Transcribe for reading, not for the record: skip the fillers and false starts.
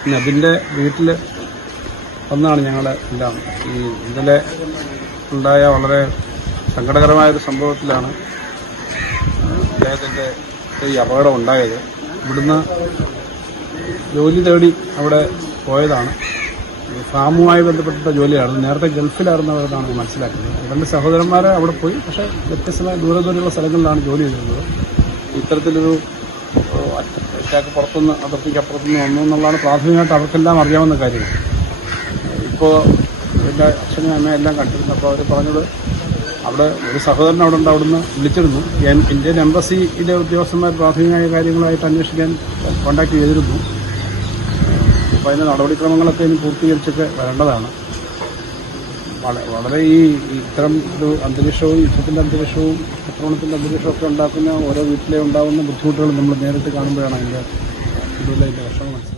പിന്നെ അതിൻ്റെ വീട്ടിൽ ഒന്നാണ് ഞങ്ങളെ എല്ലാം. ഈ ഇന്നലെ ഉണ്ടായ വളരെ സങ്കടകരമായൊരു സംഭവത്തിലാണ് അദ്ദേഹത്തിൻ്റെ ഈ അപകടം ഉണ്ടായത്. ഇവിടുന്ന് ജോലി തേടി അവിടെ പോയതാണ്. ഫാമുമായി ബന്ധപ്പെട്ട ജോലിയാണ്. നേരത്തെ ഗൾഫിലായിരുന്നവരെന്നാണ് മനസ്സിലാക്കുന്നത്. രണ്ട് സഹോദരന്മാരെ അവിടെ പോയി, പക്ഷേ വ്യത്യസ്തമായ ദൂരദൂരെയുള്ള സ്ഥലങ്ങളിലാണ് ജോലി ചെയ്തിരുന്നത്. ഇത്തരത്തിലൊരു അറ്റാക്ക് പുറത്തുനിന്ന് അതിർത്തിക്ക് അപ്പുറത്തുനിന്ന് വന്നു എന്നുള്ളതാണ് പ്രാഥമികമായിട്ട് അവർക്കെല്ലാം അറിയാവുന്ന കാര്യങ്ങൾ. ഇപ്പോൾ എൻ്റെ അച്ഛനും അമ്മയും എല്ലാം കണ്ടിരുന്നു. അപ്പോൾ അവർ പറഞ്ഞത് അവിടെ ഒരു സഹോദരൻ അവിടെ ഉണ്ട്, അവിടുന്ന് വിളിച്ചിരുന്നു. ഇന്ത്യൻ എംബസിയിലെ ഉദ്യോഗസ്ഥന്മാർ പ്രാഥമികമായ കാര്യങ്ങളായിട്ട് അന്വേഷിക്കാൻ കോൺടാക്ട് ചെയ്തിരുന്നു. അപ്പോൾ അതിൻ്റെ നടപടിക്രമങ്ങളൊക്കെ ഇനി പൂർത്തീകരിച്ചൊക്കെ വരേണ്ടതാണ്. വളരെ ഇത്തരം ഒരു അന്തരീക്ഷവും, യുദ്ധത്തിൻ്റെ അന്തരീക്ഷവും ആക്രമണത്തിൻ്റെ അന്തരീക്ഷവും ഒക്കെ ഉണ്ടാക്കുന്ന ഓരോ വീട്ടിലെ ഉണ്ടാകുന്ന ബുദ്ധിമുട്ടുകൾ നമ്മൾ നേരിട്ട് കാണുമ്പോഴാണ് അതിൻ്റെ വിഷമം മനസ്സിലാക്കുന്നത്.